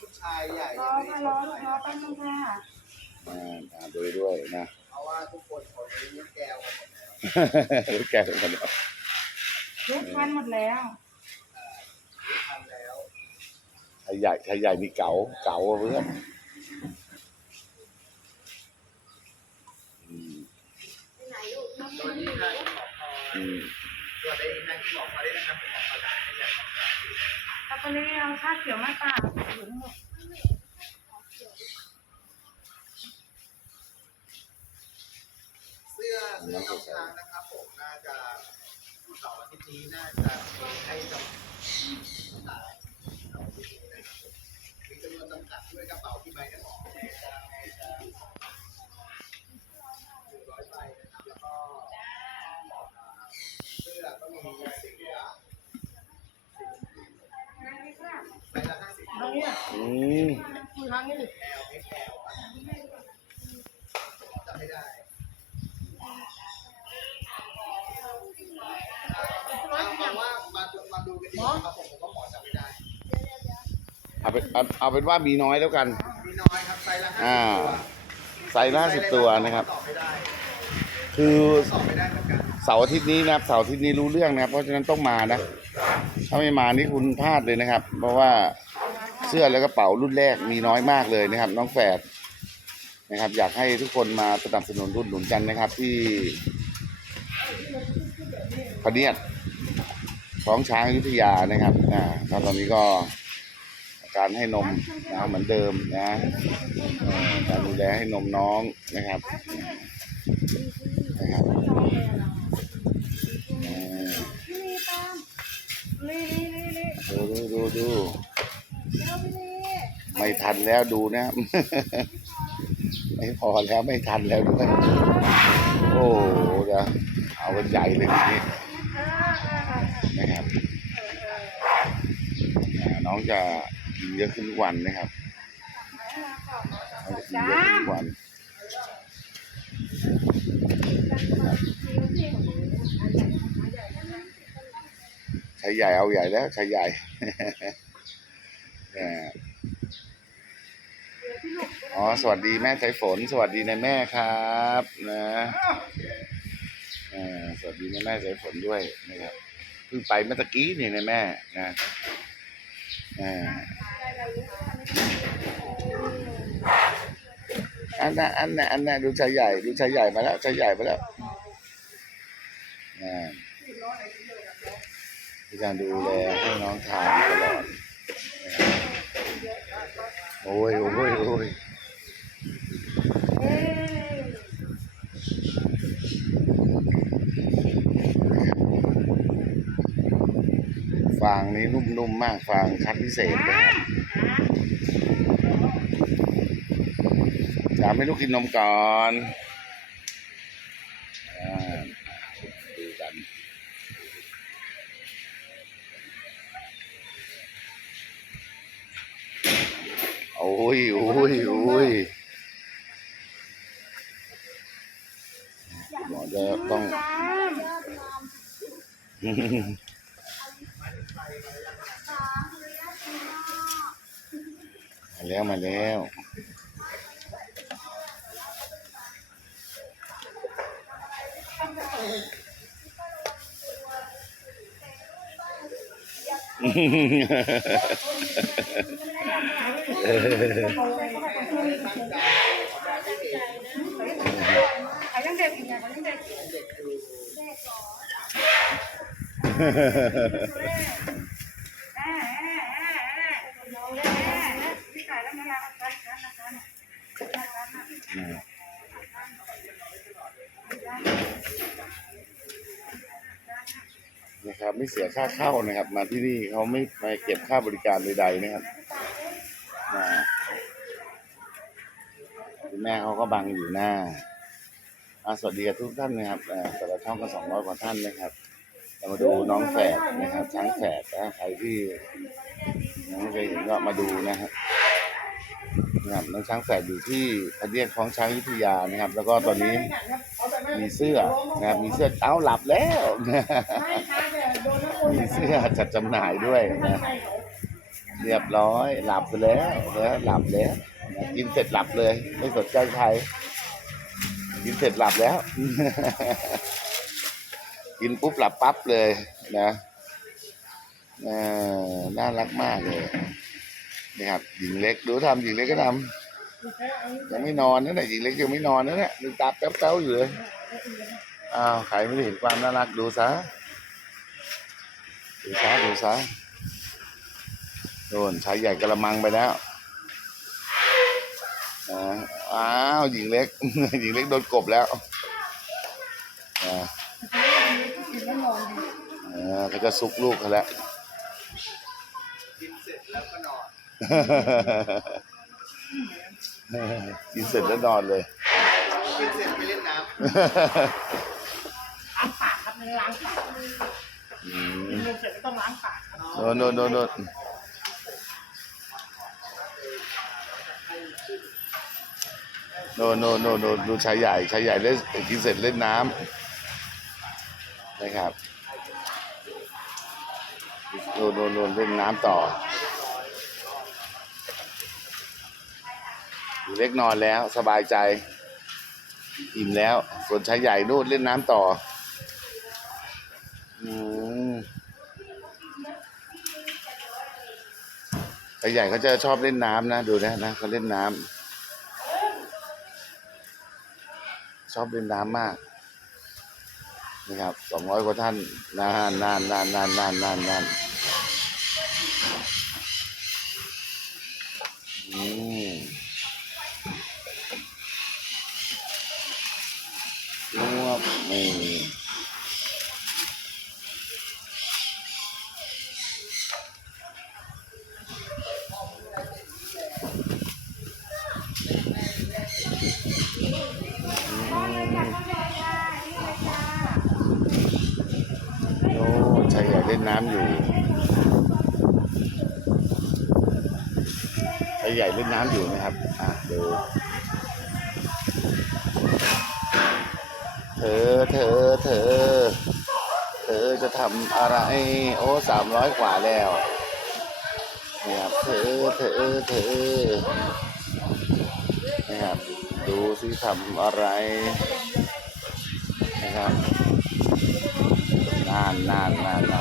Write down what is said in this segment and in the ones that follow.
ผู้ชายใหญ่รอค่ะรอลูกรอแป๊บนึงค่ะอ่าอ่าดูด้วยนะเพราะว่าทุกคนเขาเลี้ยงแก้วกันหมดแล้วรู้แกเป็นคนเดียวลูกทานหมดแล้ว รู้ทันแล้ว ชายใหญ่ชายใหญ่มีเก๋าเก๋าเพื่อนอืม สวัสดีค่ะคุณหมอพร อืม สวัสดีค่ะคุณหมอพรด้วยนะครับคุณหมอพรได้ให้ยาความดัน ตอนนี้เอาชาเขียวมาตากอยู่ทั้งหมดเสื้อเสื้อน้องช้างนะครับผมน่าจะเสาร์อาทิตย์นี้น่าจะให้จำ ผมก็หมอจำไม่ได้เอาเป็นเอาเอาเป็นว่ามีน้อยแล้วกัน มีน้อยครับไซส์ละห้าอ่าสิบตัวไซส์ละห้าสิบตัวนะครับ ตอบไม่ได้คือตอบไม่ได้เหมือนกันเสาร์อาทิตย์นี้นะครับเสาร์อาทิตย์นี้รู้เรื่องนะครับ เพราะฉะนั้นต้องมานะ ถ้าไม่มานี่คุณพลาดเลยนะครับ เพราะว่า เสื้อและกระเป๋ารุ่นแรกมีน้อยมากเลยนะครับ น้องแฝดนะครับ อยากให้ทุกคนมาสนับสนุนรุ่นหนุนกันนะครับ ที่พเนียดของช้างอยุธยานะครับอ่าแล้วตอนนี้ก็การให้นมนะเหมือนเดิมนะการดูแลให้นมน้องนะครับนะครับดูดูดูดู ไม่ทันแล้วดูนะ ไม่พอแล้วไม่ทันแล้วด้วยโอ้โหจะเอากันใหญ่เลยทีนี้นะครับน้องจะกินเยอะขึ้นทุกวันนะครับน้องจะกินเยอะขึ้นทุกวันชายใหญ่เอาใหญ่แล้วใชายใหญ่อ่า อ๋อ สวัสดีแม่สายฝน สวัสดีนายแม่ครับนะสวัสดีนายแม่สายฝนด้วยนะครับเพิ่งไปเมื่อตะกี้นี่นายแม่นะอ่าอันน่ะอันน่ะอันน่ะดูชายใหญ่ ดูชายใหญ่มาแล้วชายใหญ่มาแล้วอ่าที่การดูแลให้น้องทานตลอด โอ้ยโอ้ยโอ้ยเอ้ยฟางนี้นุ่มๆมากฟางคัดพิเศษนะครับจะให้ลูกกินนมก่อน อ้ยโอ้ยโอ้ยหมอจะต้องตามมาแล้วมาแล้ว เข นะครับ ไม่เสียค่าเข้านะครับ มาที่นี่เขาไม่ไม่เก็บค่าบริการใดๆนะครับนะคุณแม่เขาก็บังอยู่หน้าอาสวัสดีกับทุกท่านนะครับแต่ละช่องก็สองร้อยกว่าท่านนะครับเรามาดูน้องแฝดนะครับช้างแฝดนะใครที่ยังไม่เคยเห็นก็มาดูนะครับนะครับน้องช้างแฝดอยู่ที่พระเนียดของช้างอยุธยานะครับ แล้วก็ตอนนี้มีเสื้อนะครับมีเสื้อเอ้าหลับแล้ว มีเสื้อจัดจำหน่ายด้วยนะเรียบร้อยหลับไปแล้วนะหลับแล้วนะกินเสร็จหลับเลย ไม่สนใจใครกินเสร็จหลับแล้ว กินปุ๊บหลับปั๊บเลยนะน่ารักมากเลยนี่ครับหญิงเล็กดูทำหญิงเล็กก็ทำยังไม่นอนนั่นแหละหญิงเล็กยังไม่นอนนั่นแหละลืมตาแป๊บๆอยู่เลยอ้าวใครไม่ได้เห็นความน่ารักดูซะ ดูซะดูซะโดนชายใหญ่กระมังไปแล้วอ่าอ้าวหญิงเล็กหญิงเล็กโดนกบแล้วอ่ากินแล้วนอนดีเออเขาจะซุกลูกเขาแล้วกินเสร็จแล้วก็นอนกินเสร็จแล้วนอนเลยกินเสร็จไปเล่นน้ล้างปากครับมันล้างปา กินนเสร็จต้องล้างปากครับโดนโดนโดนโดนโนนโนนโนนโนนดูชายใหญ่ชายใหญ่เล่นกินเสร็จเล่นน้ำนะครับโนนโนนโนนเล่นน้ำต่อเล็กนอนแล้วสบายใจ อิ่มแล้ว ส่วนชายใหญ่นู่นเล่นน้ำต่อ ใหญ่เขาจะชอบเล่นน้ำนะ ดูนะนะเขาเล่นน้ำชอบเล่นน้ำมากนะครับสองร้อยกว่าท่านนานนานนานนานนานนานนาน น้ำอยู่ชายใหญ่เล่นน้ำอยู่นะครับ อะดูเธอเธอเธอ เธอจะทำอะไร โอ้สามร้อยกว่าแล้วนะครับเธอเธอเธอนะครับดูสิทำอะไรนะครับนานนานนาน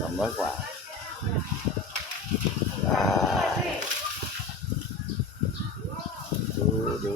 สองร้อยกว่าดูดู